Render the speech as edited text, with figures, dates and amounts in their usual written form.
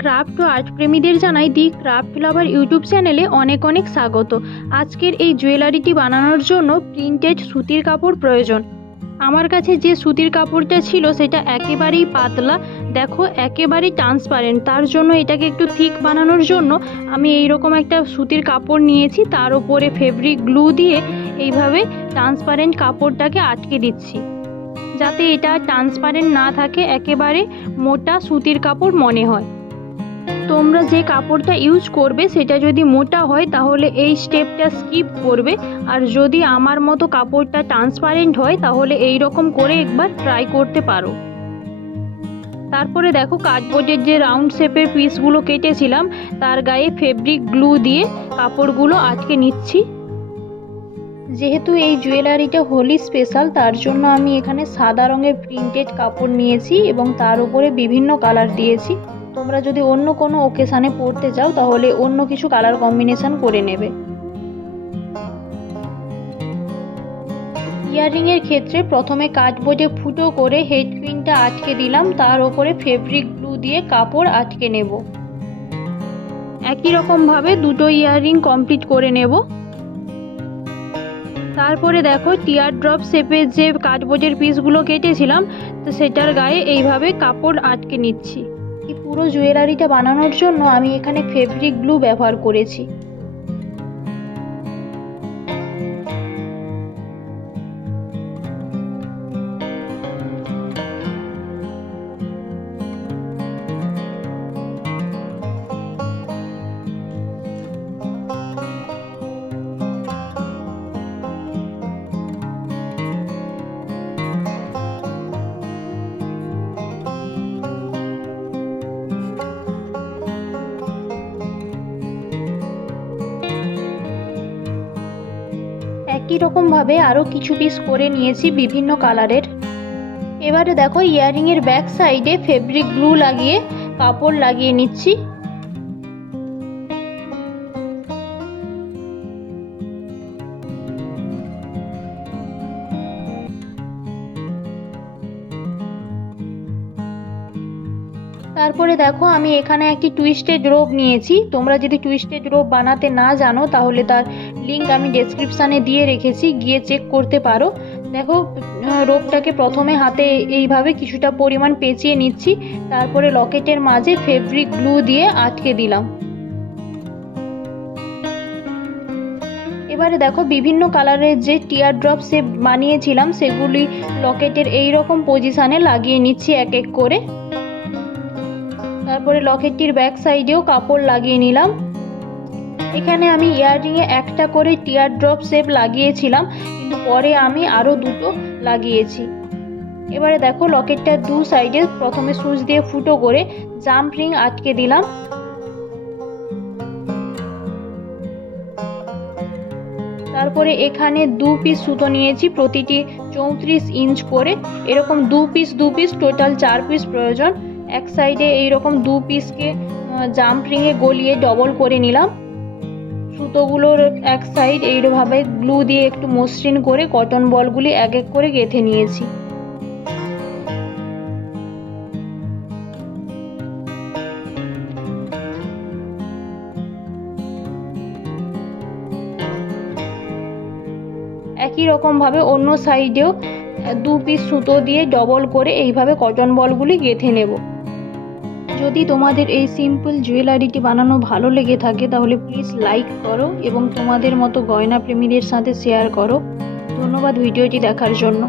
Craft ও art প্রেমীদের জানাই দি craft লাভার YouTube চ্যানেলে অনেক অনেক স্বাগত। আজকের এই জুয়েলারিটি বানানোর জন্য প্রিন্টেড সুতির কাপড় প্রয়োজন। আমার কাছে যে সুতির কাপড়টা ছিল সেটা একেবারেই পাতলা, দেখো একেবারেই ট্রান্সপারেন্ট। তার জন্য এটাকে একটু থিক বানানোর জন্য আমি এইরকম একটা সুতির কাপড় নিয়েছি, তার উপরে ফেব্রিক গ্লু দিয়ে এইভাবে ট্রান্সপারেন্ট কাপড়টাকে আটকে দিচ্ছি, যাতে এটা ট্রান্সপারেন্ট না থাকে, একেবারে মোটা সুতির কাপড় মনে হয়। তোমরা যে কাপড়টা ইউজ করবে সেটা যদি মোটা হয় তাহলে এই স্টেপটা স্কিপ করবে, আর যদি আমার মতো কাপড়টা ট্রান্সপারেন্ট হয় তাহলে এই রকম করে একবার ট্রাই করতে পারো। তারপরে দেখো কার্ডবোর্ডের যে রাউন্ড শেপের পিসগুলো কেটেছিলাম তার গায়ে ফেব্রিক গ্লু দিয়ে কাপড়গুলো আটকে নিচ্ছি। যেহেতু এই জুয়েলারিটা হোলি স্পেশাল, তার জন্য আমি এখানে সাদা রঙের প্রিন্টেড কাপড় নিয়েছি এবং তার উপরে বিভিন্ন কালার দিয়েছি। তোমরা যদি অন্য কোনো ওকেশানে পরতে চাও তাহলে অন্য কিছু কালার কম্বিনেশন করে নেবে। ইয়াররিংয়ের ক্ষেত্রে প্রথমে কার্ডবোর্ডে ফুটো করে হেড পিনটা আটকে দিলাম, তার উপরে ফেব্রিক গ্লু দিয়ে কাপড় আটকে নেব। একই রকমভাবে দুটো ইয়াররিং কমপ্লিট করে নেব। তারপরে দেখো টিয়ার ড্রপ শেপের যে কার্ডবোর্ডের পিসগুলো কেটেছিলাম তো সেটার গায়ে এইভাবে কাপড় আটকে নিচ্ছি। এই পুরো জুয়েলারিটা বানানোর জন্য আমি এখানে ফেব্রিক গ্লু ব্যবহার করেছি। একই রকমভাবে আরও কিছু পিস করে নিয়েছি বিভিন্ন কালারের। এবারে দেখো ইয়াররিংয়ের ব্যাক সাইডে ফেব্রিক গ্লু লাগিয়ে কাপড় লাগিয়ে নিচ্ছি। তারপরে দেখো আমি এখানে একটি টুইস্টেড রোপ নিয়েছি। তোমরা যদি টুইস্টেড রোপ বানাতে না জানো তাহলে তার লিঙ্ক আমি ডেসক্রিপশানে দিয়ে রেখেছি, গিয়ে চেক করতে পারো। দেখো রোপটাকে প্রথমে হাতে এইভাবে কিছুটা পরিমাণ পেঁচিয়ে নিচ্ছি, তারপরে লকেটের মাঝে ফেব্রিক গ্লু দিয়ে আটকে দিলাম। এবারে দেখো বিভিন্ন কালারের যে টিয়ার ড্রপ শেপ বানিয়েছিলাম সেগুলি লকেটের এই রকম পজিশানে লাগিয়ে নিচ্ছি এক এক করে। তারপরে লকেটটির ব্যাক সাইডেও কাপড় লাগিয়ে নিলাম। এখানে আমি ইয়াররিংয়ে একটা করে টিয়ার ড্রপ শেপ লাগিয়েছিলাম, কিন্তু পরে আমি আরও দুটো লাগিয়েছি। এবারে দেখো লকেটটার দু সাইডে প্রথমে সুচ দিয়ে ফুটো করে জাম্প রিং আটকে দিলাম। তারপরে এখানে দু পিস সুতো নিয়েছি, প্রতিটি 34 ইঞ্চ করে, এরকম দু পিস টোটাল 4 পিস প্রয়োজন। এক সাইডে এইরকম দু পিসকে জাম্প রিংয়ে গলিয়ে ডবল করে নিলাম। সুতোগুলোর এক সাইড এইভাবে গ্লু দিয়ে একটু মসৃণ করে কটন বলগুলি এক এক করে গেঁথে নিয়েছি। একই রকমভাবে অন্য সাইডেও দু পিস সুতো দিয়ে ডবল করে এইভাবে কটন বলগুলি গেঁথে নেব। যদি তোমাদের এই সিম্পল জুয়েলারিটি বানানো ভালো লেগে থাকে তাহলে প্লিজ লাইক করো এবং তোমাদের মতো গয়না প্রেমীদের সাথে শেয়ার করো। ধন্যবাদ ভিডিওটি দেখার জন্য।